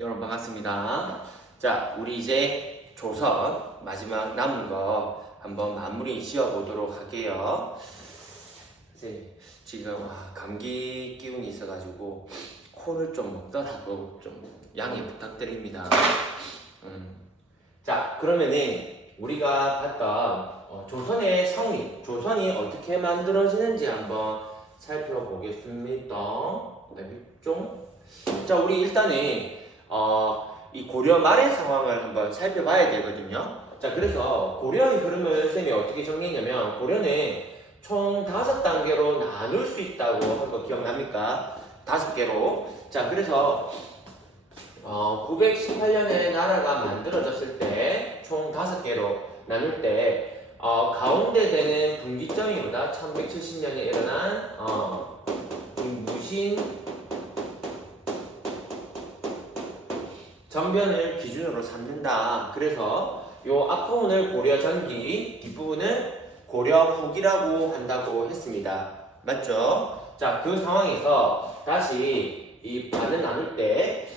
여러분 반갑습니다. 자, 우리 이제 조선 마지막 남은 거 한번 마무리 지어 보도록 할게요. 이제 지금 감기 기운이 있어가지고 코를 좀 먹더라고 좀 양해 부탁드립니다. 자, 그러면은 우리가 봤던 조선의 성리, 조선이 어떻게 만들어지는지 한번 살펴보겠습니다. 자, 우리 일단은 이 고려 말의 상황을 한번 살펴봐야 되거든요. 자, 그래서 고려의 흐름을 쌤이 어떻게 정리했냐면, 고려는 총 5단계로 나눌 수 있다고 한 거 기억납니까? 5개로. 자, 그래서 918년에 나라가 만들어졌을 때 총 5개로 나눌 때 가운데 되는 분기점이 뭐다? 1170년에 일어난 무신 전변을 기준으로 삼는다. 그래서 요 앞부분을 고려 전기, 뒷부분은 고려 후기라고 한다고 했습니다. 맞죠? 자, 그 상황에서 다시 이 반을 나눌 때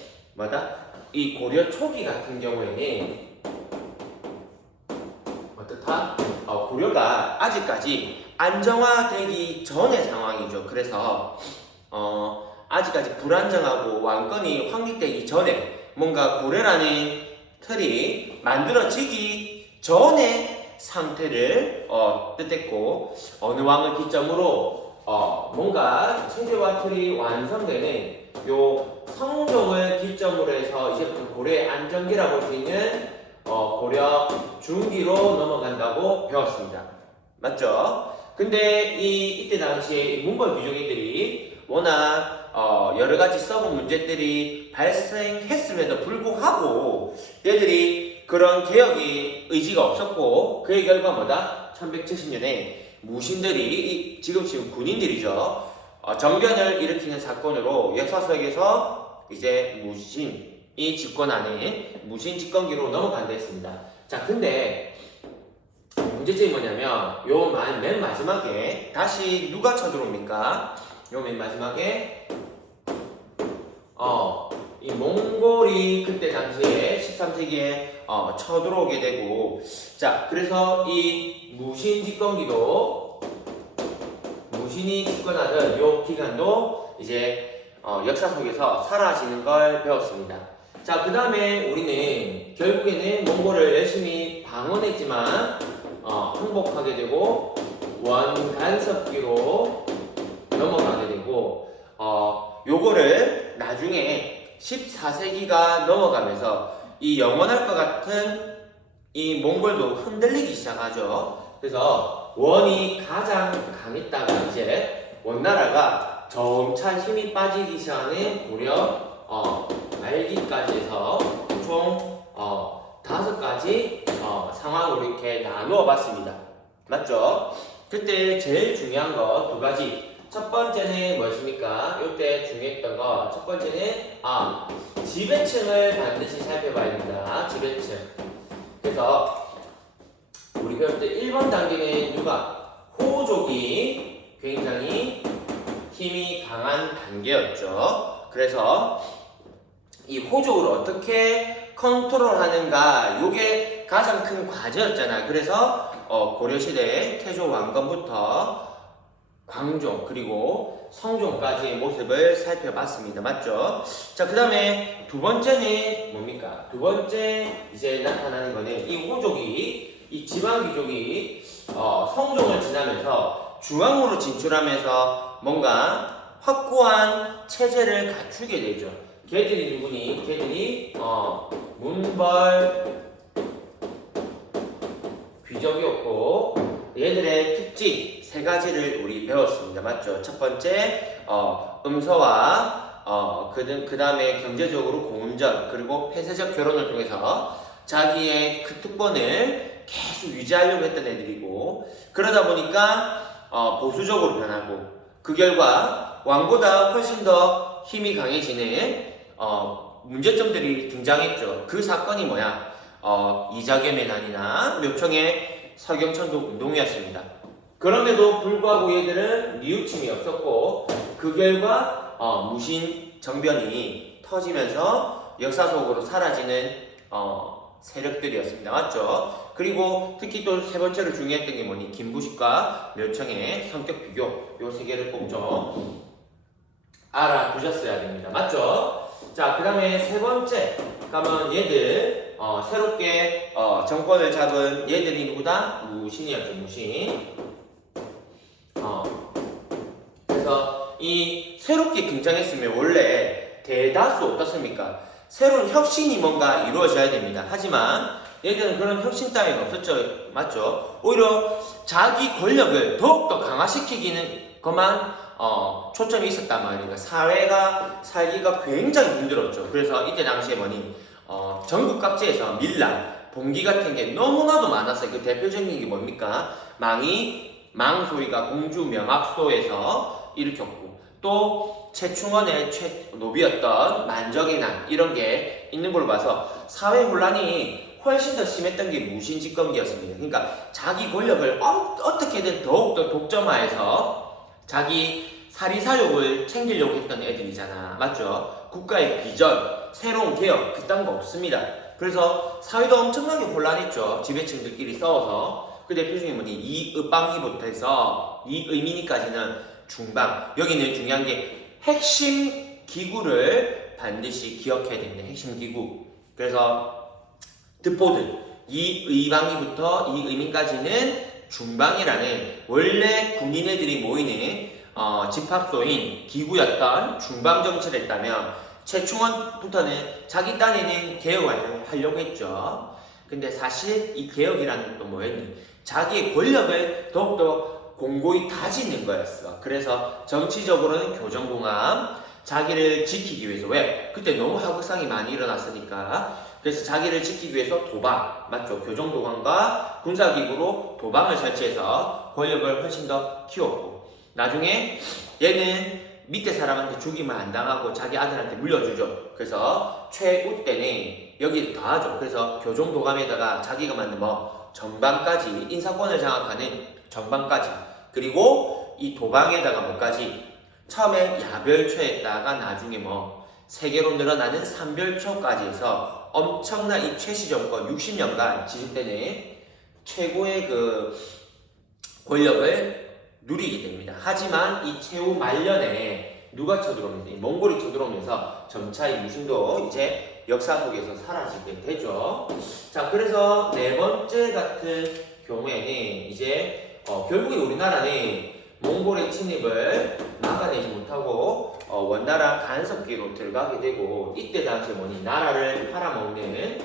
이 고려 초기 같은 경우에는 어떻다? 고려가 아직까지 안정화되기 전의 상황이죠. 그래서 아직까지 불안정하고 왕권이 확립되기 전에 뭔가 고려라는 틀이 만들어지기 전의 상태를 뜻했고, 어느 왕을 기점으로 뭔가 체제와 틀이 완성되는 요 성종을 기점으로 해서 이제부터 고려의 안정기라고 볼 수 있는 고려 중기로 넘어간다고 배웠습니다. 맞죠? 근데 이때 당시에 몽골 귀족애들이 워낙 여러 가지 썩은 문제들이 발생했음에도 불구하고 얘들이 그런 개혁의 의지가 없었고, 그의 결과 뭐다? 1170년에 무신들이 지금 군인들이죠. 정변을 일으키는 사건으로 역사 속에서 이제 무신이 집권하는 무신 집권기로 넘어간다 했습니다. 자, 근데 문제점이 뭐냐면 요 맨 마지막에 다시 누가 쳐들어옵니까? 요 맨 마지막에 이 몽골이 그때 당시에 13세기에 쳐들어오게 되고, 자, 그래서 이 무신 집권기도 무신이 집권하던 요 기간도 이제 역사 속에서 사라지는 걸 배웠습니다. 자, 그 다음에 우리는 결국에는 몽골을 열심히 방어했지만 항복하게 되고 원간섭기로 넘어가게 되고, 요거를 나중에 14세기가 넘어가면서 이 영원할 것 같은 이 몽골도 흔들리기 시작하죠. 그래서 원이 가장 강했다가 이제 원나라가 점차 힘이 빠지기 시작하는 고려 말기까지 해서 총 5가지 상황으로 이렇게 나누어 봤습니다. 맞죠? 그때 제일 중요한 거 2가지. 첫 번째는 뭐였습니까? 이때 중요했던 거 첫 번째는 지배층을 반드시 살펴봐야 됩니다. 지배층. 그래서 우리 배울 때 1번 단계는 누가? 호족이 굉장히 힘이 강한 단계였죠. 그래서 이 호족을 어떻게 컨트롤하는가, 요게 가장 큰 과제였잖아요. 그래서 고려시대 태조 왕건부터 광종 그리고 성종까지의 모습을 살펴봤습니다. 맞죠? 자, 그 다음에 2번째는 뭡니까? 2번째 이제 나타나는 거는 이 호족이, 이 지방귀족이 성종을 지나면서 중앙으로 진출하면서 뭔가 확고한 체제를 갖추게 되죠. 걔들이 누구니? 걔들이 문벌 귀족이었고, 얘들의 특징 3가지를 우리 배웠습니다. 맞죠? 첫 번째 음서와 그 다음에 경제적으로 공운전 그리고 폐쇄적 결혼을 통해서 자기의 그 특권을 계속 유지하려고 했던 애들이고, 그러다 보니까 보수적으로 변하고, 그 결과 왕보다 훨씬 더 힘이 강해지는 문제점들이 등장했죠. 그 사건이 뭐야? 이자겸의 난이나 묘청의 서경천도 운동이었습니다. 그럼에도 불구하고 얘들은 뉘우침이 없었고, 그 결과 무신 정변이 터지면서 역사 속으로 사라지는 세력들이었습니다. 맞죠? 그리고 특히 또 세 번째로 중요했던 게 뭐니? 김부식과 묘청의 성격 비교, 요 세 개를 꼭 좀 알아두셨어야 됩니다. 맞죠? 자, 그 다음에 세 번째 그러면 얘들 새롭게 정권을 잡은 얘들이 누구다? 무신이었죠. 무신. 그래서 이 새롭게 등장했으면 원래 대다수 어떻습니까? 새로운 혁신이 뭔가 이루어져야 됩니다. 하지만 얘들은 그런 혁신 따위가 없었죠. 맞죠? 오히려 자기 권력을 더욱더 강화시키기는 것만 초점이 있었단 말이에요. 사회가 살기가 굉장히 힘들었죠. 그래서 이때 당시에 뭐니 전국 각지에서 밀란, 봉기 같은 게 너무나도 많았어요. 그 대표적인 게 뭡니까? 망소리가 공주 명학소에서 일으켰고, 또 최충원의 노비였던 만적의 난 이런 게 있는 걸로 봐서 사회 혼란이 훨씬 더 심했던 게 무신집권기였습니다. 그러니까 자기 권력을 어떻게든 더욱더 독점화해서 자기 사리사욕을 챙기려고 했던 애들이잖아. 맞죠? 국가의 비전, 새로운 개혁 그딴 거 없습니다. 그래서 사회도 엄청나게 혼란했죠. 지배층들끼리 싸워서. 그 대표적인 뭐니 이의방위부터 해서 이의민이까지는 중방. 여기는 중요한 게 핵심 기구를 반드시 기억해야 됩니다. 핵심 기구. 그래서 듣보든 이의방위부터 이의민까지는 중방이라는 원래 군인애들이 모이는 집합소인 기구였던 중방 정치를 했다면 최충원부터는 자기 딴에는 개혁을 하려고 했죠. 근데 사실 이 개혁이라는 또 뭐였니? 자기의 권력을 더욱더 공고히 다지는 거였어. 그래서 정치적으로는 교정공합, 자기를 지키기 위해서. 왜? 그때 너무 하극상이 많이 일어났으니까. 그래서 자기를 지키기 위해서 도방, 맞죠? 교정도감과 군사기구로 도방을 설치해서 권력을 훨씬 더 키웠고, 나중에 얘는 밑에 사람한테 죽이면 안 당하고 자기 아들한테 물려주죠. 그래서 최우 때는 여기 더하죠. 그래서 교정도감에다가 자기가 만든 전방까지, 인사권을 장악하는 전방까지, 그리고 이 도방에다가 뭐까지, 처음에 야별초에다가 나중에 세계로 늘어나는 삼별초까지 해서 엄청난 이 최씨 정권 60년간 지속되는 최고의 그 권력을 누리게 됩니다. 하지만 이 최후 말년에 누가 쳐들어오면서, 이 몽골이 쳐들어오면서 점차 이 무신도 이제 역사 속에서 사라지게 되죠. 자, 그래서 네 번째 같은 경우에는 이제 결국에 우리나라는 몽골의 침입을 막아내지 못하고 원나라 간섭기로 들어가게 되고, 이때 당시에 뭐니 나라를 팔아먹는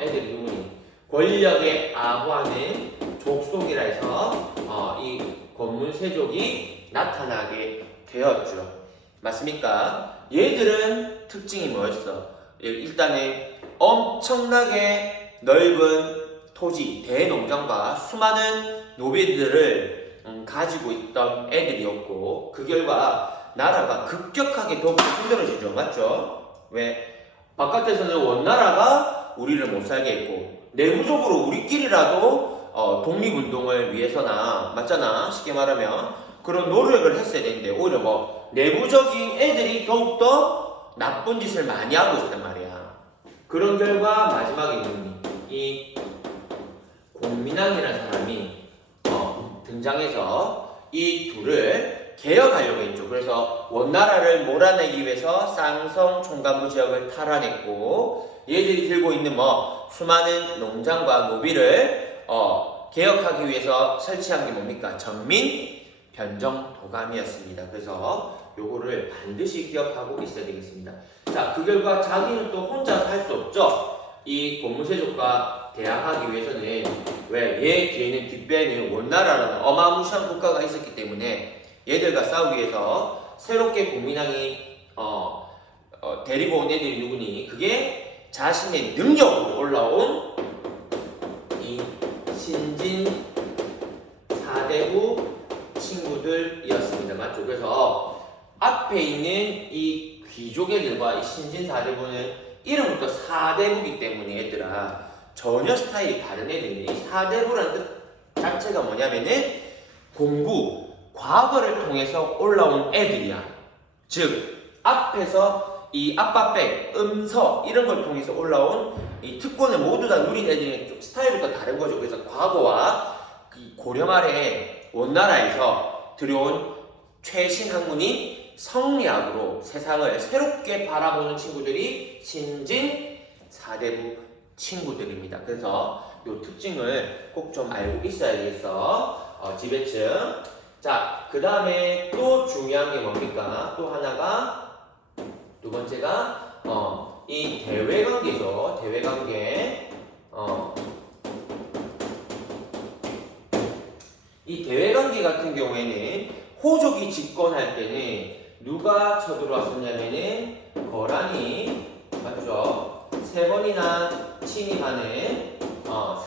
애들이 누구니 권력에 아부하는 족속이라 해서 이 권문세족이 나타나게 되었죠. 맞습니까? 얘들은 특징이 뭐였어? 일단은 엄청나게 넓은 토지, 대농장과 수많은 노비들을 가지고 있던 애들이었고, 그 결과 나라가 급격하게 더욱 힘들어지죠. 맞죠? 왜? 바깥에서는 원나라가 우리를 못 살게 했고, 내부적으로 우리끼리라도 독립운동을 위해서나, 맞잖아, 쉽게 말하면 그런 노력을 했어야 되는데 오히려 내부적인 애들이 더욱더 나쁜 짓을 많이 하고 있단 말이야. 그런 결과 마지막에 이 공민왕이라는 사람이 등장해서 이 둘을 개혁하려고 했죠. 그래서 원나라를 몰아내기 위해서 쌍성 총간부 지역을 탈환했고, 얘들이 들고 있는 수많은 농장과 노비를 개혁하기 위해서 설치한 게 뭡니까? 전민 변정 도감이었습니다. 그래서 요거를 반드시 기억하고 있어야 되겠습니다. 자, 그 결과 자기는 또 혼자서 할 수 없죠. 이 권무세족과 대항하기 위해서는 왜? 얘 뒤에는 뒷배에는 원나라라는 어마무시한 국가가 있었기 때문에 얘들과 싸우기 위해서 새롭게 공민왕이 데리고 온 애들이 누구니? 그게 자신의 능력으로 올라온 이 신진 4대부 친구들이었습니다. 맞죠? 그래서 앞에 있는 이 귀족애들과 이 신진 4대부는 이름부터 4대부기 때문에 얘들아 전혀 스타일이 다른 애들이. 4대부라는 뜻 자체가 뭐냐면은 공부, 과거를 통해서 올라온 애들이야. 즉 앞에서 이 아빠백, 음서 이런 걸 통해서 올라온 이 특권을 모두 다 누린 애들이 좀 스타일이 또 다른 거죠. 그래서 과거와 이 고려 말에 원나라에서 들여온 최신 학문인 성리학으로 세상을 새롭게 바라보는 친구들이 신진 사대부 친구들입니다. 그래서 이 특징을 꼭 좀 알고 있어야겠어. 지배층. 자, 그 다음에 또 중요한 게 뭡니까? 또 하나가 두 번째가 이 대외관계죠. 대외관계. 이 대외관계 같은 경우에는 호족이 집권할 때는 누가 쳐들어왔었냐면은 거란이 맞죠? 3번이나 침입하는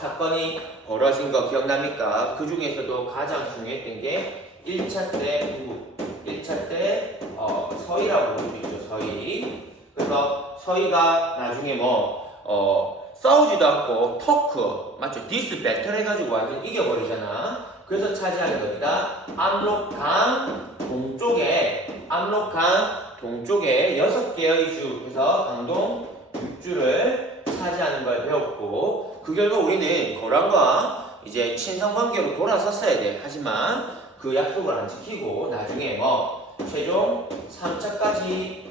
사건이 벌어진 거 기억납니까? 그 중에서도 가장 중요했던 게 1차 때 누구? 1차 때 서희라고 볼 수 있죠. 서희. 그래서 서희가 나중에 싸우지도 않고 토크 맞죠? 디스 배틀 해가지고 완전 이겨버리잖아. 그래서 차지하는 겁니다. 압록강 동쪽에 6개의 주, 그래서 강동 6주를 차지하는 걸 배웠고, 그 결과 우리는 거란과 이제 친선 관계로 돌아섰어야 돼. 하지만 그 약속을 안 지키고 나중에 최종 3차까지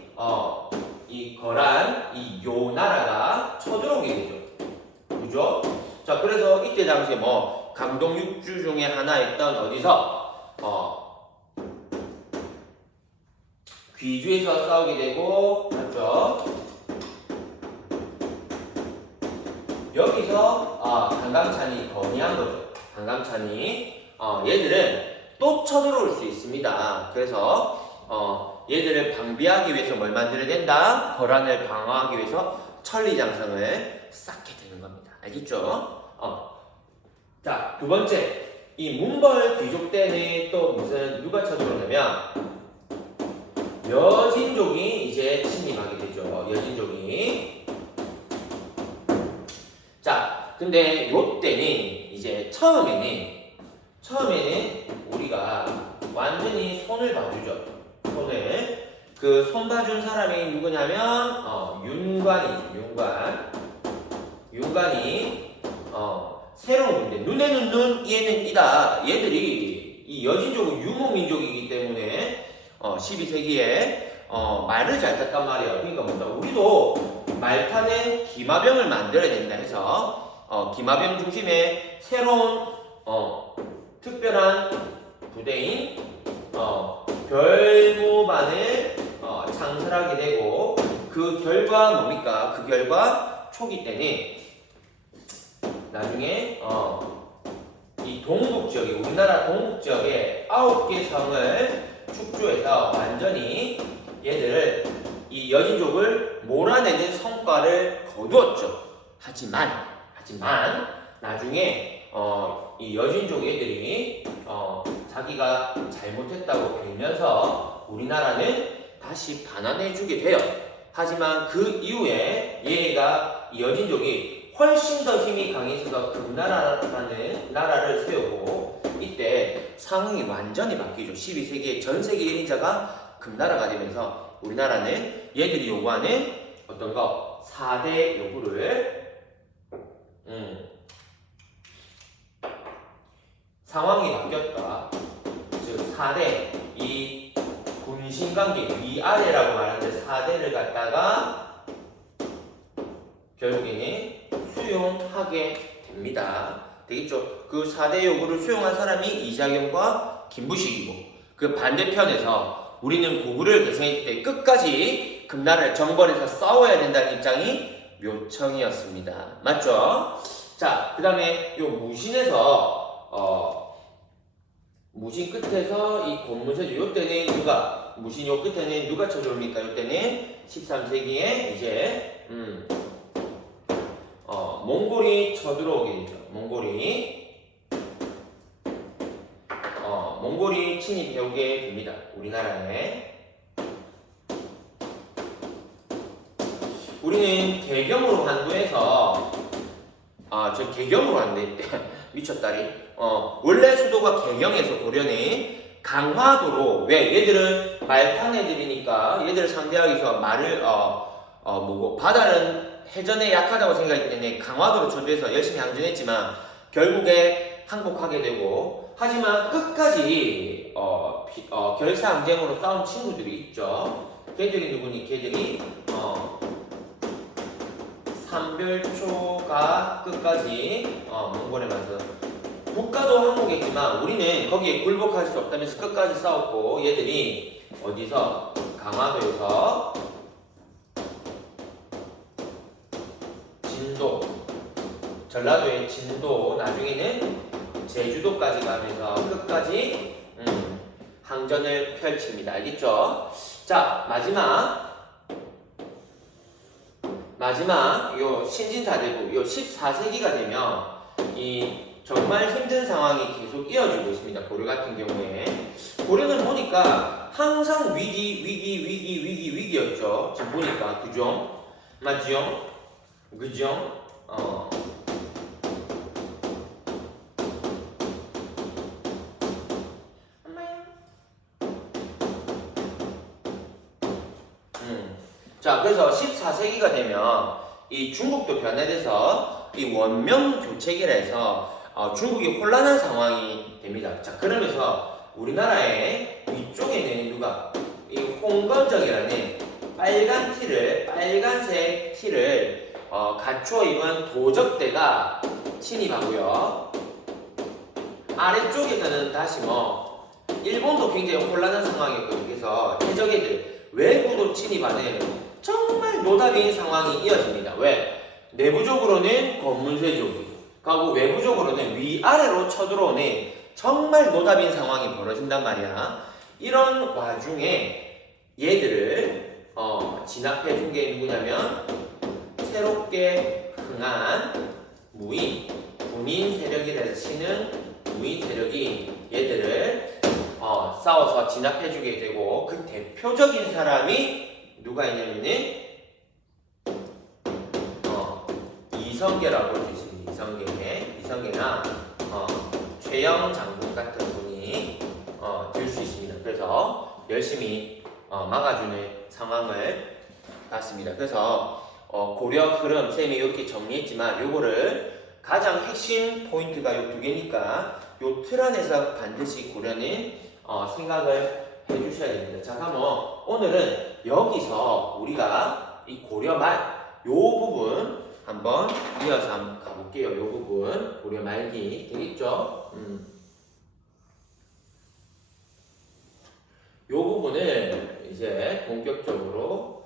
이 거란 이 요 나라가 쳐들어오게 되죠. 그죠? 자, 그래서 이때 당시에 강동 6주 중에 하나였던 어디서 귀주에서 싸우게 되고, 맞죠? 여기서 강감찬이 건의한 거죠. 강감찬이 얘들은 또 쳐들어올 수 있습니다. 그래서 얘들을 방비하기 위해서 뭘 만들어야 된다? 거란을 방어하기 위해서 천리장성을 쌓게 되는 겁니다. 알겠죠? 자, 두 번째, 이 문벌 귀족 때는 또 누가 쳐들어오냐면 여진족이 이제 침입하게 되죠. 여진족이. 자, 근데 요때는 이제 처음에는 우리가 완전히 손을 봐주죠. 그 손 봐준 사람이 누구냐면 윤관이 새로운 군대. 눈에는 눈, 이에는 이다. 얘들이 이 여진족은 유목민족이기 때문에 12세기에 말을 잘 탔단 말이에요. 그러니까 우리도 말타는 기마병을 만들어야 된다 해서 기마병 중심의 새로운 특별한 부대인 별무반을 창설하게 되고, 그 결과 뭡니까? 그 결과 초기 때는 나중에 이 동북 지역에, 우리나라 동북 지역에 9개 성을 축조해서 완전히 얘들을 이 여진족을 몰아내는 성과를 거두었죠. 하지만 나중에 이 여진족 애들이 자기가 잘못했다고 빌면서 우리나라는 다시 반환해주게 돼요. 하지만 그 이후에 얘가 이 여진족이 훨씬 더 힘이 강해져서 금나라라는 나라를 세우고, 이때 상황이 완전히 바뀌죠. 12세기에 전 세계 1인자가 금나라가 되면서 우리나라는 얘들이 요구하는 어떤 거 4대 요구를 상황이 바뀌었다. 즉 4대, 이 군신관계 위아래라고 말하는데 4대를 갖다가 결국에는 수용하게 됩니다. 되겠죠? 그 4대 요구를 수용한 사람이 이자겸과 김부식이고, 그 반대편에서 우리는 고구려를 계승했을 때 끝까지 금나라를 정벌해서 싸워야 된다는 입장이 묘청이었습니다. 맞죠? 자, 그 다음에 요 무신에서 무신 끝에서 이 권문서죠. 요때는 무신 요 끝에는 누가 쳐들어옵니까? 요때는 13세기에 이제 몽골이 쳐들어오게 되죠. 몽골이 침입해오게 됩니다. 우리나라에. 우리는 개경으로 한도에서 개경으로 한대. 미쳤다리. 원래 수도가 개경에서 고려는 강화도로 왜 얘들은 말탄 애들이니까 얘들을 상대하기 위해서 말을 바다는 해전에 약하다고 생각했기 때문에 강화도로 초대해서 열심히 항전했지만 결국에 항복하게 되고 하지만 끝까지 결사항쟁으로 싸운 친구들이 있죠. 걔들이 누구니? 걔들이 삼별초가 끝까지 몽골에 맞서 국가도 항복했지만 우리는 거기에 굴복할 수 없다면서 끝까지 싸웠고 얘들이 어디서? 강화도에서 진도, 전라도의 진도, 나중에는 제주도까지 가면서 끝까지 항전을 펼칩니다. 알겠죠? 자, 마지막 요 신진사대부 요 14세기가 되면 이 정말 힘든 상황이 계속 이어지고 있습니다. 고려 같은 경우에 고려는 보니까 항상 위기였죠. 지금 보니까 그죠? 맞죠? 그죠? 자, 그래서 14세기가 되면 이 중국도 변화돼서 이 원명 교체기라 해서 중국이 혼란한 상황이 됩니다. 자, 그러면서 우리나라의 위쪽에는 누가 이 홍건적이라는 빨간색 티를 갖추어 입은 도적대가 침입하고요. 아래쪽에서는 다시 일본도 굉장히 혼란한 상황이었거든요. 그래서 해적애들 외구도 침입하는 정말 노답인 상황이 이어집니다. 왜? 내부적으로는 건문쇄족이 가고 외부적으로는 위아래로 쳐들어오는 정말 노답인 상황이 벌어진단 말이야. 이런 와중에 얘들을 진압해준 게 누구냐면 새롭게 흥한 군인 세력이라 치는 무인 세력이 얘들을 싸워서 진압해주게 되고 그 대표적인 사람이 누가 있냐면은 이성계라고 할 수 있습니다. 이성계나 최영 장군 같은 분이 될 수 있습니다. 그래서 열심히 막아주는 상황을 봤습니다. 그래서 고려 흐름 쌤이 이렇게 정리했지만 요거를 가장 핵심 포인트가 요 두 개니까 요 틀 안에서 반드시 고려는 생각을 해주셔야 됩니다. 자, 그러면 오늘은 여기서 우리가 이 고려 말 요 부분 한번 이어서 한번 가볼게요. 요 부분 고려 말기 되겠죠? 요 부분을 이제 본격적으로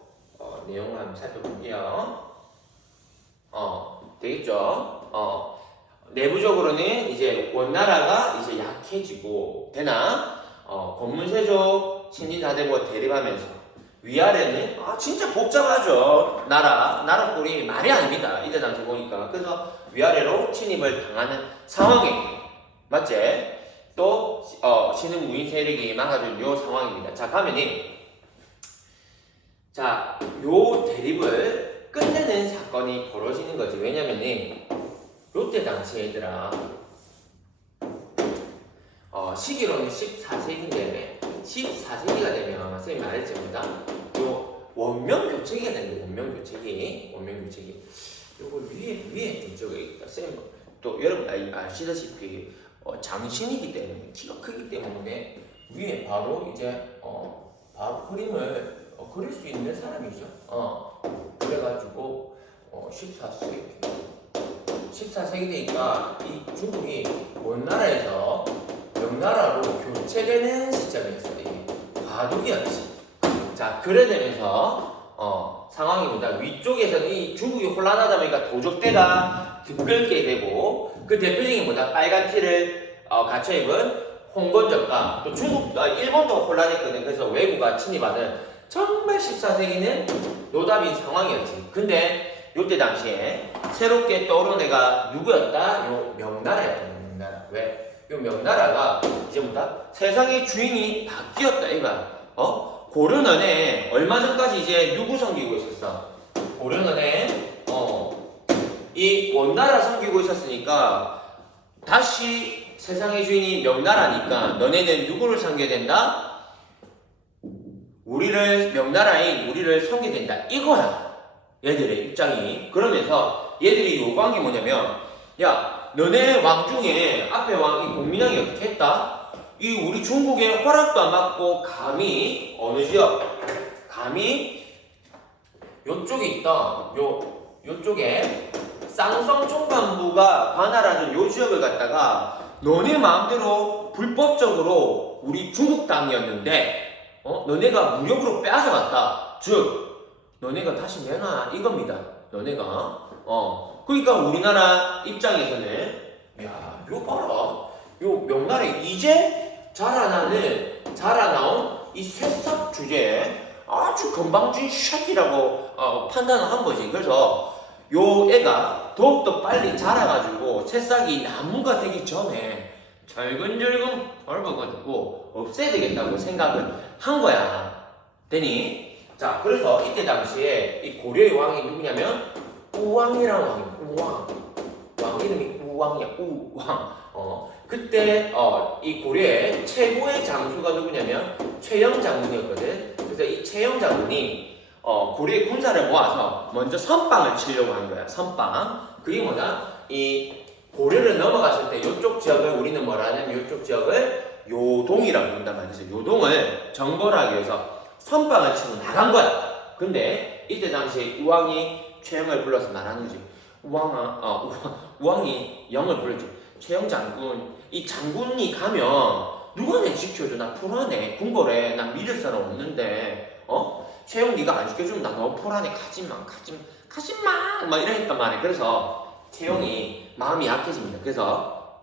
내용을 한번 살펴볼게요. 되겠죠? 내부적으로는 이제 원나라가 이제 약해지고 되나 건문세족 신진사대부가 대립하면서 위아래는 진짜 복잡하죠. 나라 꼴이 말이 아닙니다. 이때 당시 보니까. 그래서 위아래로 침입을 당하는 상황이 맞지? 또 신흥 무인 세력이 막아준 요 상황입니다. 자, 가면이 자, 요 대립을 끝내는 사건이 벌어지는 거지. 왜냐면은 요때 당시 얘들아 시기로는 14세기인데 14세기가 되면 선생님이 말했습니다. 요 원명 교체기가 되는데 원명 교체기 요거 위에 이쪽에 있다. 선생님 또 여러분 아시다시피 장신이기 때문에 키가 크기 때문에 위에 바로 이제 바로 그림을 그릴 수 있는 사람이죠. 그래가지고 14세기 되니까 이 중국이 원나라에서 명나라로 교체되는 시점이었어요. 이게 과도기였지. 자, 그래 되면서 상황입니다. 위쪽에서는 이 중국이 혼란하다 보니까 도적대가 들끓게 되고 그 대표적인 뭐다? 빨간 티를 갖춰 입은 홍건적과 또 일본도 혼란했거든. 그래서 외구가 침입하는 정말 14세기는 노답인 상황이었지. 근데 요때 당시에 새롭게 떠오른 애가 누구였다? 요 명나라였다. 명나라. 왜? 요 명나라가 이제 뭐다? 세상의 주인이 바뀌었다. 이거야. 고려는에 얼마 전까지 이제 누구 섬기고 있었어? 고려는에 이 원나라 섬기고 있었으니까 다시 세상의 주인이 명나라니까 너네는 누구를 섬겨야 된다? 명나라인 우리를 섬겨야 된다. 이거야. 얘들의 입장이. 그러면서 얘들이 요구한 게 뭐냐면, 야, 너네 왕 중에 앞에 왕, 이 공민왕이 어떻게 했다? 이 우리 중국에 허락도 안 받고 감히 어느 지역? 감히 요쪽에 있다. 요쪽에 쌍성 총관부가 관할하는 요 지역을 갖다가 너네 마음대로 불법적으로 우리 중국 땅이었는데 너네가 무력으로 빼앗아갔다. 즉 너네가 다시 내놔 이겁니다. 너네가 그러니까 우리나라 입장에서는 야, 요 봐라. 요 명나라에 이제 자라나온 이 새싹 주제에 아주 건방진 샷이라고 판단을 한 거지. 그래서 요 애가 더욱더 빨리 자라가지고 새싹이 나무가 되기 전에 절근절근 벌거가지고 없애야 되겠다고 생각을 한 거야. 되니? 자, 그래서 이때 당시에 이 고려의 왕이 누구냐면 우왕이라는 왕이야. 우왕. 왕 이름이 우왕이야. 우왕. 그때 이 고려의 최고의 장수가 누구냐면 최영 장군이었거든. 그래서 이 최영 장군이 고려의 군사를 모아서 먼저 선빵을 치려고 한 거야. 선빵. 그게 뭐냐? 이 고려를 넘어갔을 때 이쪽 지역을 우리는 뭐라 하냐면 이쪽 지역을 요동이라고 부른단 말이지. 요동을 정벌하기 위해서 선빵을 치고 나간 거야. 근데 이때 당시에 우왕이 최영을 불러서 말하는 거지. 우왕이 영을 불렀지. 최영 장군, 이 장군이 가면 누가 내 지켜줘? 나 불안해. 궁궐에 난 믿을 사람 없는데 최영 네가 안 지켜주면 나 너무 불안해. 가지마 막 이랬단 말이야. 그래서 최영이 마음이 약해집니다. 그래서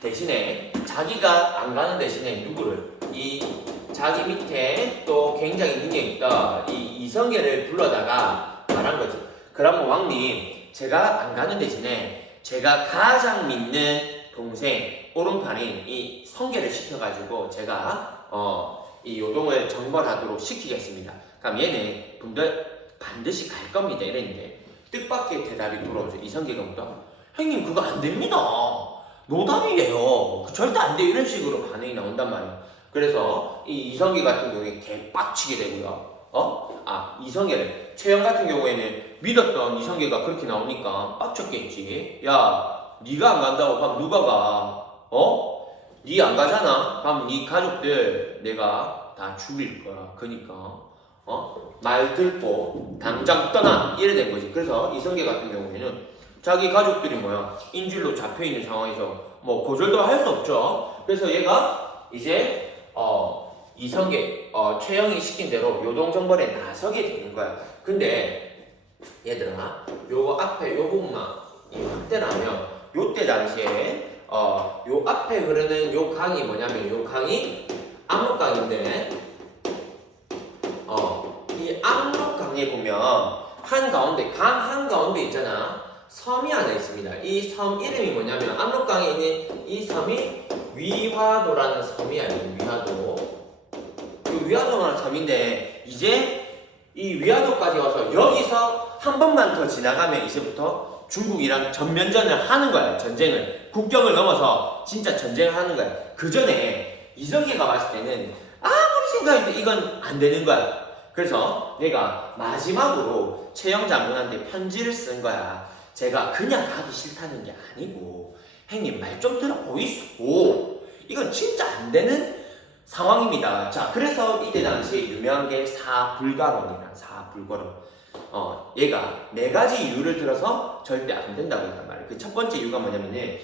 대신에 자기가 안 가는 대신에 누구를 이 자기 밑에 또 굉장히 능력이 있다 이 이성계를 불러다가 말한 거지. 그러면 왕님 제가 안 가는 대신에 제가 가장 믿는 동생 오른팔인 이 성계를 시켜가지고 제가 이 요동을 정벌하도록 시키겠습니다. 그럼 얘는 반드시 갈 겁니다. 이랬는데 뜻밖의 대답이 돌아오죠. 이성계가 뭐다? 형님 그거 안 됩니다. 노답이에요. 절대 안 돼요. 이런 식으로 반응이 나온단 말이에요. 그래서 이 이성계 같은 경우에 개빡치게 되고요. 이성계를 최영 같은 경우에는 믿었던 이성계가 그렇게 나오니까 빡쳤겠지. 야, 네가 안 간다고 그럼 누가 가? 네 안 가잖아. 그럼 네 가족들 내가 다 죽일 거야. 그니까 말 듣고 당장 떠나 이래 된 거지. 그래서 이성계 같은 경우에는 자기 가족들이 인질로 잡혀 있는 상황에서 거절도 할 수 없죠. 그래서 얘가 이제 이성계 최영이 시킨 대로 요동 정벌에 나서게 되는 거야. 근데 얘들아 요 앞에 요 부분만 확대를 하면 요때 당시에 요 앞에 흐르는 요 강이 뭐냐면 요 강이 압록강인데 이 압록강에 보면 강 한가운데 있잖아. 섬이 하나 있습니다. 이 섬 이름이 뭐냐면 압록강에 있는 이 섬이 위화도라는 섬이야. 위화도. 이 위화도라는 섬인데 이제 이 위화도까지 와서 여기서 한 번만 더 지나가면 이제부터 중국이랑 전면전을 하는 거야. 전쟁을. 국경을 넘어서 진짜 전쟁을 하는 거야. 그 전에 이성계가 봤을 때는 아무리 생각해도 이건 안 되는 거야. 그래서 내가 마지막으로 최영 장군한테 편지를 쓴 거야. 제가 그냥 가기 싫다는 게 아니고 형님 말 좀 들어보이소. 이건 진짜 안 되는 상황입니다. 자, 그래서 이때 당시에 유명한 게 사불가론이란 사불가론. 얘가 4가지 이유를 들어서 절대 안 된다고 했단 말이에요. 그 첫 번째 이유가 뭐냐면은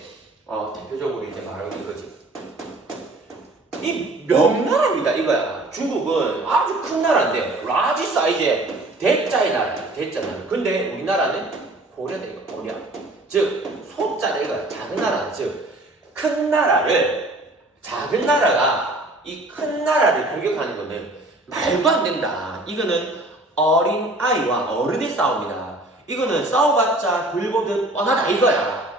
대표적으로 이제 말하는 이거지. 이 명나라입니다. 이거야. 중국은 아주 큰 나라인데 라지 사이즈의 대자의 나라야. 대자 나라. 근데 우리나라는 고려다 이거 고려. 즉 소자다 이거야. 작은 나라. 즉 큰 나라를 작은 나라가 이 큰 나라를 공격하는 거는 말도 안 된다. 이거는 어린 아이와 어른의 싸움이다. 이거는 싸워봤자 불보듯 뻔하다 이거야.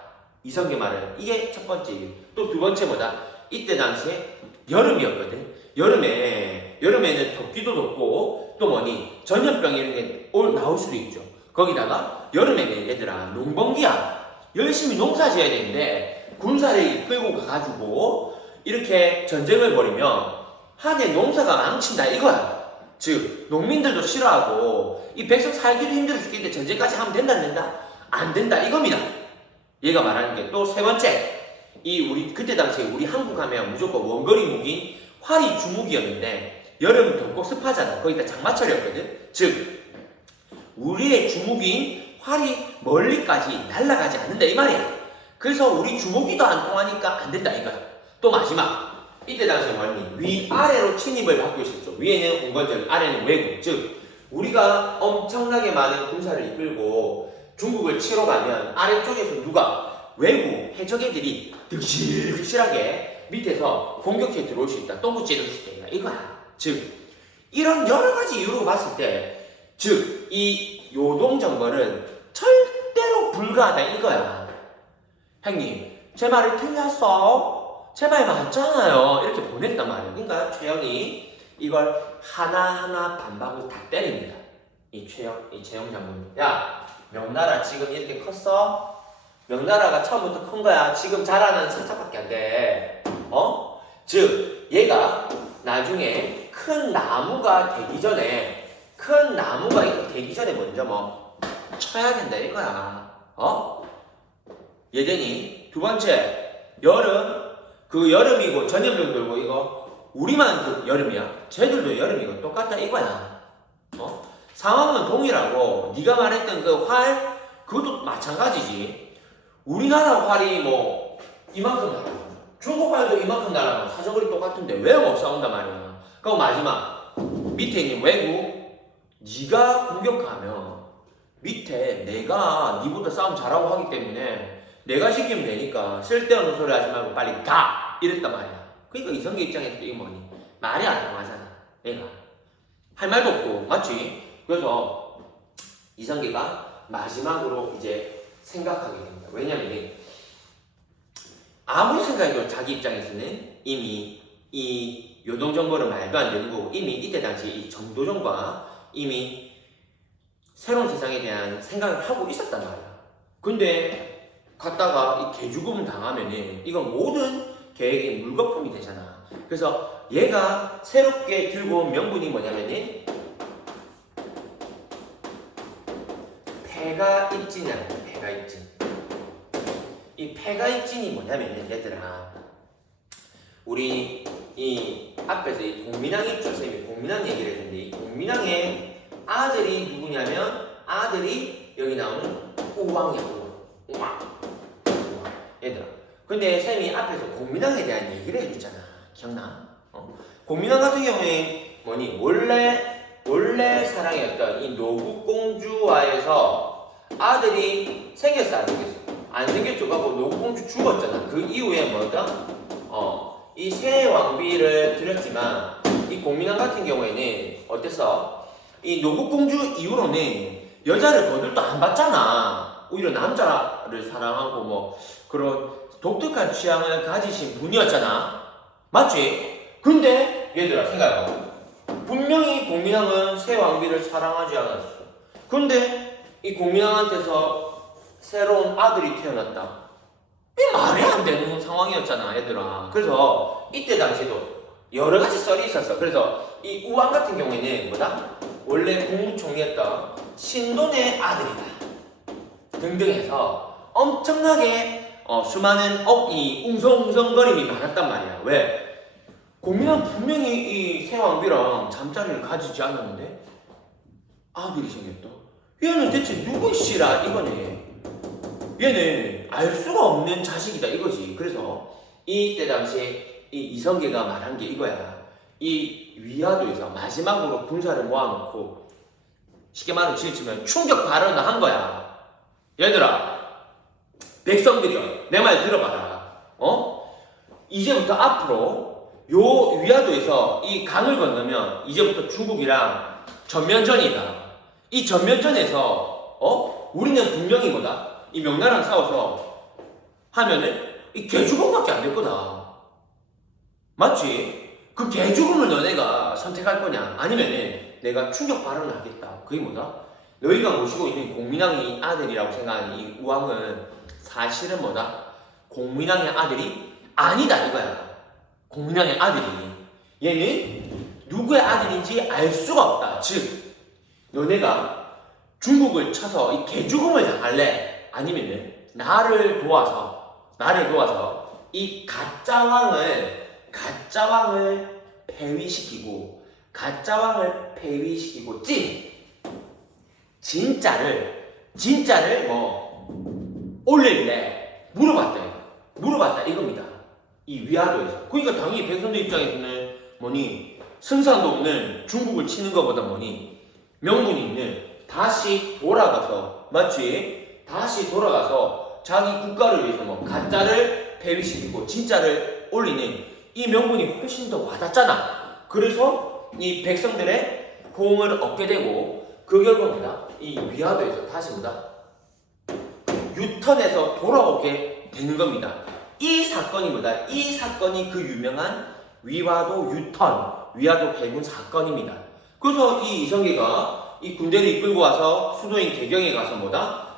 이성계 말은 이게 첫 번째 이유. 또 두 번째 뭐다? 이때 당시에 여름이었거든. 여름에는 덥기도 덥고 또 전염병 이런 게 나올 수도 있죠. 거기다가 여름에는 얘들아 농번기야. 열심히 농사 지어야 되는데 군사를 끌고 가가지고 이렇게 전쟁을 벌이면 한해 농사가 망친다 이거야. 즉 농민들도 싫어하고 이 백성 살기도 힘들어 죽겠는데 전쟁까지 하면 된다 안 된다? 안 된다 이겁니다. 얘가 말하는 게. 또 세 번째, 이 우리 그때 당시에 우리 한국 하면 무조건 원거리 무기인 활이 주무기였는데 여름은 덥고 습하잖아. 거기다 장마철이었거든. 즉 우리의 주무기인 활이 멀리까지 날아가지 않는다 이 말이야. 그래서 우리 주무기도 안 통하니까 안 된다 이거야. 또 마지막, 이때 당시에 뭐니? 위아래로 침입을 받고 있었죠. 위에는 공건적, 아래는 왜군. 즉 우리가 엄청나게 많은 군사를 이끌고 중국을 치러 가면 아래쪽에서 누가 외국 해적애들이 득실득실하게 밑에서 공격해 들어올 수 있다. 똥구 찌를 수 있다. 이거야. 즉 이런 여러 가지 이유로 봤을 때, 즉 이 요동정벌은 절대로 불가하다 이거야. 형님, 제 말이 틀렸어? 제 말 맞잖아요. 이렇게 보냈단 말이에요. 그러니까 최영이 이걸 하나하나 반박을 다 때립니다. 이 최영 장군. 야, 명나라 지금 이렇게 컸어? 명나라가 처음부터 큰 거야. 지금 자라는 살짝밖에 안 돼. 즉 얘가 나중에 큰 나무가 되기 전에 먼저 뭐 쳐야 된다 이거야. 예전이 두 번째, 여름이고 전염병들고 이거 우리만 그 여름이야. 쟤들도 여름이고 똑같다 이거야. 상황은 동일하고 네가 말했던 그 활 그것도 마찬가지지. 우리나라 활이 뭐 이만큼 날아, 중국 활도 이만큼 날아가, 사정거리 똑같은데 왜 못 싸운단 말이야. 그럼 마지막 밑에 있는 외국, 네가 공격하면 밑에 내가 네보다 싸움 잘하고 하기 때문에 내가 시키면 되니까 쓸데없는 소리 하지 말고 빨리 가! 이랬단 말이야. 그러니까 이성계 입장에서 이게 뭐니? 말이 안 통하잖아. 얘가 할 말도 없고, 맞지? 그래서 이성계가 마지막으로 이제 생각하게 됩니다. 왜냐면 아무리 생각해도 자기 입장에서는 이미 이 요동정벌은 말도 안 되는 거고, 이미 이때 당시 이 정도전과 이미 새로운 세상에 대한 생각을 하고 있었단 말이야. 근데 갔다가 이 개죽음 당하면은 이건 모든 계획의 물거품이 되잖아. 그래서 얘가 새롭게 들고 온 명분이 뭐냐면은 폐가입진이라는 거야. 폐가입진. 이 폐가입진이 뭐냐면은 얘들아, 우리 이 앞에서 이 공민왕이 있죠. 선생님이 공민왕 얘기를 했는데, 이 공민왕의 아들이 누구냐면 아들이 여기 나오는 우왕이야. 우왕. 얘들아, 근데 선생님이 앞에서 공민왕에 대한 얘기를 해줬잖아. 기억나? 공민왕 같은 경우에 뭐니? 원래 사랑이었던 이 노국공주와에서 아들이 생겼어 안 생겼어? 안 생겼죠. 하고 노국공주 죽었잖아. 그 이후에 뭐다? 이 새 왕비를 드렸지만 이 공민왕 같은 경우에는 어땠어? 이 노국공주 이후로는 여자를 거들떠 안 받잖아. 오히려 남자를 사랑하고 뭐 그런 독특한 취향을 가지신 분이었잖아. 맞지? 근데 얘들아 생각해봐. 분명히 공민왕은 새 왕비를 사랑하지 않았어. 근데 이 공민왕한테서 새로운 아들이 태어났다. 이 말이 안 되는 상황이었잖아, 얘들아. 그래서 이때 당시에도 여러 가지 썰이 있었어. 그래서 이 우왕 같은 경우에는 뭐다? 원래 국무총리였던 신돈의 아들이다. 등등 해서 엄청나게 수많은 이 웅성웅성거림이 많았단 말이야. 왜? 공민왕 분명히 이 새 왕비랑 잠자리를 가지지 않았는데 아들이 생겼다. 얘는 대체 누구시라 이거네. 얘는 알 수가 없는 자식이다 이거지. 그래서 이때 당시에 이 이성계가 말한 게 이거야. 이 위화도에서 마지막으로 군사를 모아놓고 쉽게 말하면 지으면 충격 발언을 한 거야. 얘들아, 백성들이여, 내 말 들어봐라. 이제부터 앞으로 요 위화도에서 이 강을 건너면 이제부터 중국이랑 전면전이다. 이 전면전에서 우리는 분명히 뭐다? 이 명나라랑 싸워서 하면은 이 개죽음밖에 안 될 거다. 맞지? 그 개죽음을 너네가 선택할 거냐? 아니면은 내가 충격 발언을 하겠다. 그게 뭐다? 너희가 모시고 있는 공민왕이 아들이라고 생각하는 이 우왕은 사실은 뭐다? 공민왕의 아들이 아니다 이거야. 공민왕의 아들이. 얘는 누구의 아들인지 알 수가 없다. 즉 너네가 중국을 쳐서 이 개죽음을 당할래? 아니면은 나를 도와서 이 가짜 왕을 폐위시키고 진짜를 올릴래? 물어봤다 이겁니다. 이 위화도에서. 그러니까 당연히 백성들 입장에서는 승산도 없는 중국을 치는 것보다 명분이 있는 다시 돌아가서 자기 국가를 위해서 가짜를 폐위시키고 진짜를 올리는 이 명분이 훨씬 더 와닿잖아. 그래서 이 백성들의 호응을 얻게 되고 그 결과 이 위화도에서 다시 유턴해서 돌아오게 되는 겁니다. 이 사건이 그 유명한 위화도 해군 사건입니다. 그래서 이 이성계가 이 군대를 이끌고 와서 수도인 개경에 가서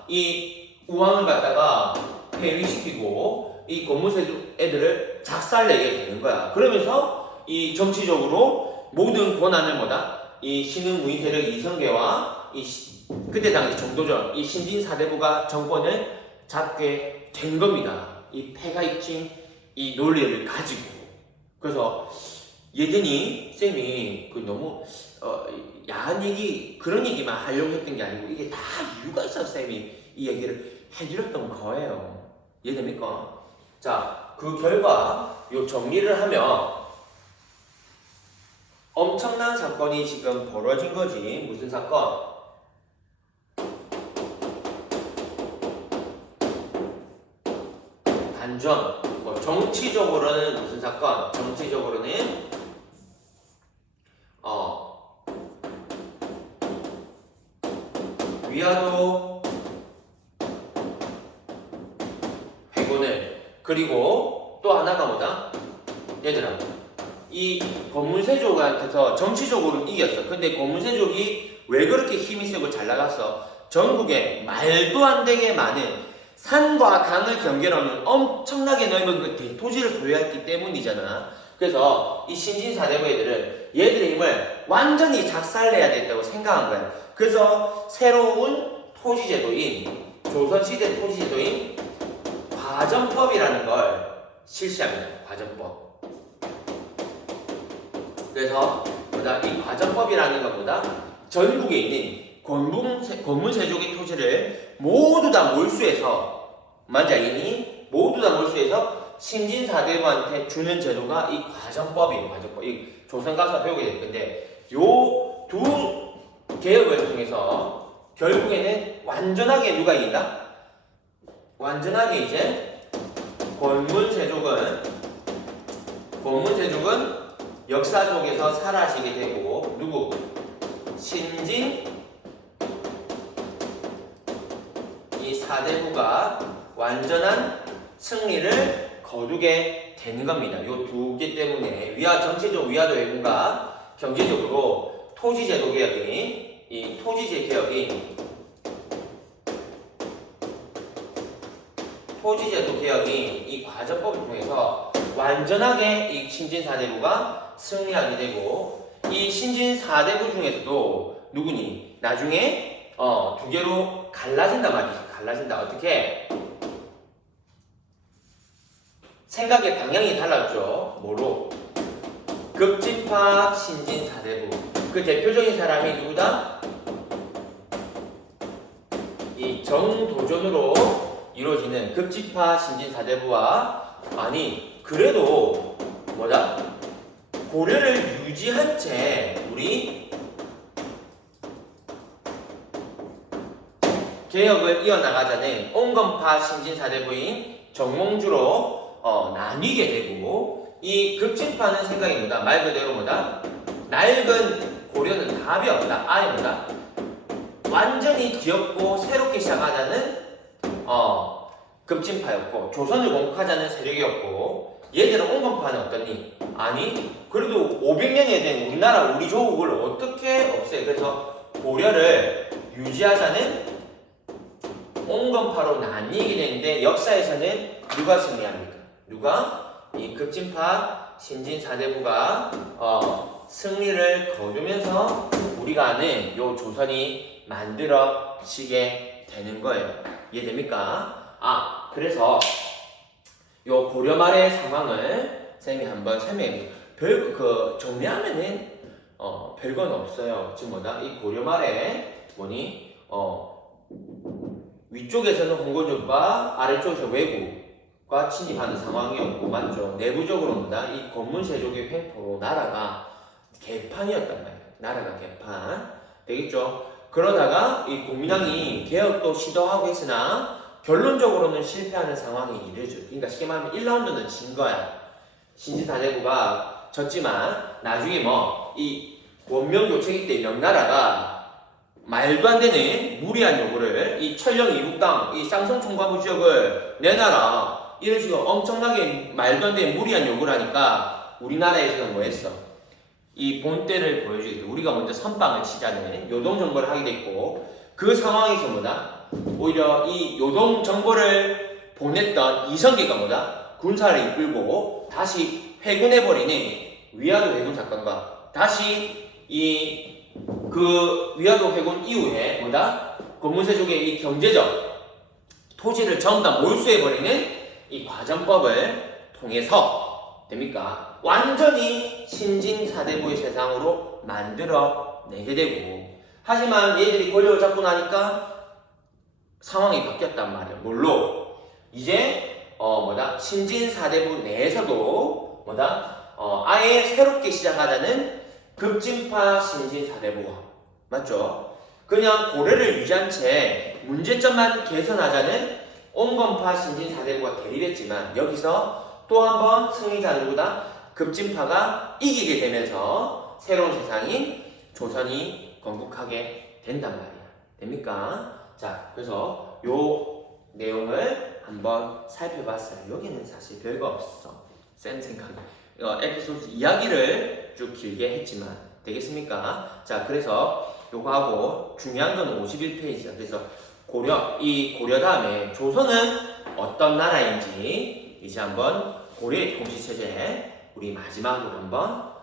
이 우왕을 갖다가 폐위시키고 이 고무세조 애들을 작살내게 되는 거야. 그러면서 이 정치적으로 모든 권한을 이 신흥 무인 세력 이성계와 그때 당시 정도전 이 신진사대부가 정권을 잡게 된 겁니다. 이 패가입진 이 논리를 가지고. 그래서 예전이 쌤이 너무 야한 얘기 그런 얘기만 하려고 했던 게 아니고 이게 다 이유가 있어서 쌤이 이 얘기를 해드렸던 거예요. 이해됩니까? 자, 그 결과 요 정리를 하면 엄청난 사건이 지금 벌어진 거지. 무슨 사건? 반전. 정치적으로는 무슨 사건? 정치적으로는 위화도 회군을 그리고 또 하나가 얘들아 이 고문세족한테서 정치적으로 이겼어. 근데 고문세족이 왜 그렇게 힘이 세고 잘 나갔어? 전국에 말도 안 되게 많은 산과 강을 경계로는 엄청나게 넓은 그 대토지를 소유했기 때문이잖아. 그래서 이 신진사대부 애들은 얘들의 힘을 완전히 작살내야 된다고 생각한 거야. 그래서 새로운 토지제도인 조선시대 토지제도인 과전법이라는 걸 실시합니다. 과전법. 그래서 이 과전법이라는 것보다 전국에 있는 권문세족의 토지를 모두 다 몰수해서 모두 다 몰수해서 신진사대부한테 주는 제도가 이 과전법이에요. 과전법. 이 조선 가서 배우게 될 건데 요 두 개혁을 통해서 결국에는 완전하게 누가 이긴다? 완전하게 이제 권문세족은 역사 속에서 사라지게 되고 누구? 신진 이 사대부가 완전한 승리를 거두게 되는 겁니다. 요 두 개 때문에 정치적 위화도 회군과 경제적으로 토지제도 개혁이 이 과전법을 통해서 완전하게 이 신진사대부가 승리하게 되고 이 신진사대부 중에서도 누구니? 나중에 두 개로 갈라진단 말이지. 갈라진다. 어떻게? 생각의 방향이 달랐죠. 뭐로? 급진파 신진사대부. 그 대표적인 사람이 누구다? 이 정도전으로 이루어지는 급진파 신진사대부와 그래도 고려를 유지한 채 우리 개혁을 이어나가자는 온건파 신진사대부인 정몽주로 나뉘게 되고 이 급진파는 생각이 말 그대로 낡은 고려는 답이 없다. 아예 완전히 뒤엎고 새롭게 시작하자는 급진파였고 조선을 공격하자는 세력이었고 얘들은 온건파는 어떠니? 그래도 500년에 된 우리나라 우리 조국을 어떻게 없애? 그래서 고려를 유지하자는 온건파로 나뉘게 되는데 역사에서는 누가 승리합니까? 누가? 이 급진파 신진사대부가 승리를 거두면서 우리가 아는 요 조선이 만들어지게 되는 거예요. 이해됩니까? 그래서 요 고려 말의 상황을 쌤이 한번 설명해 볼게요. 정리하면은 별건 없어요. 지금 뭐다? 이 고려 말에 뭐니? 위쪽에서는 홍건조가 아래쪽에서 왜구가 침입하는 상황이었고 맞죠? 내부적으로 뭐다? 이 권문세족의 횡포로 나라가 개판이었단 말이야. 나라가 개판. 되겠죠? 그러다가 이 국민당이 개혁도 시도하고 했으나 결론적으로는 실패하는 상황에 이르죠. 그러니까 쉽게 말하면 1라운드는 진 거야. 신진사대부가 졌지만 나중에 이 원명교체기 때 명나라가 말도 안 되는 무리한 요구를 이 천령 이국당 이 쌍성총과부 지역을 내놔라 이런 식으로 엄청나게 말도 안 되는 무리한 요구를 하니까 우리나라에서는 뭐 했어? 이 본때를 보여주겠다. 우리가 먼저 선빵을 치자는 요동 정벌을 하게 됐고 그 상황에서 뭐다? 오히려 이 요동 정벌을 보냈던 이성계가 뭐다? 군사를 이끌고 다시 회군해버리는 위화도 회군 사건과 다시 그 위화도 회군 이후에 뭐다? 권문세족의 이 경제적 토지를 전부 다 몰수해버리는 이 과정법을 통해서 됩니까? 완전히 신진사대부의 세상으로 만들어내게 되고 하지만 얘들이 권력을 잡고 나니까 상황이 바뀌었단 말이에요. 뭘로? 이제 신진사대부 내에서도 아예 새롭게 시작하자는 급진파 신진사대부가 맞죠? 그냥 고려를 유지한 채 문제점만 개선하자는 온건파 신진사대부가 대립했지만 여기서 또 한 번 승리자 누구다? 급진파가 이기게 되면서 새로운 세상인 조선이 건국하게 된단 말이야. 됩니까? 자, 그래서 요 내용을 한번 살펴봤어요. 여기는 사실 별거 없어. 쌤 생각에. 에피소드 이야기를 쭉 길게 했지만 되겠습니까? 자, 그래서 요거하고 중요한 건 51페이지야. 그래서 이 고려 다음에 조선은 어떤 나라인지 이제 한번 고려의 통치체제 우리 마지막으로 한번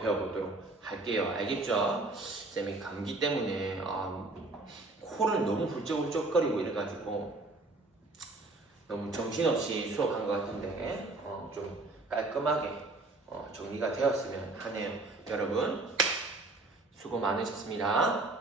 배워보도록 할게요. 알겠죠? 쌤이 감기 때문에 코를 너무 훌쩍훌쩍거리고 이래가지고 너무 정신없이 수업한 것 같은데 좀 깔끔하게 정리가 되었으면 하네요. 여러분 수고 많으셨습니다.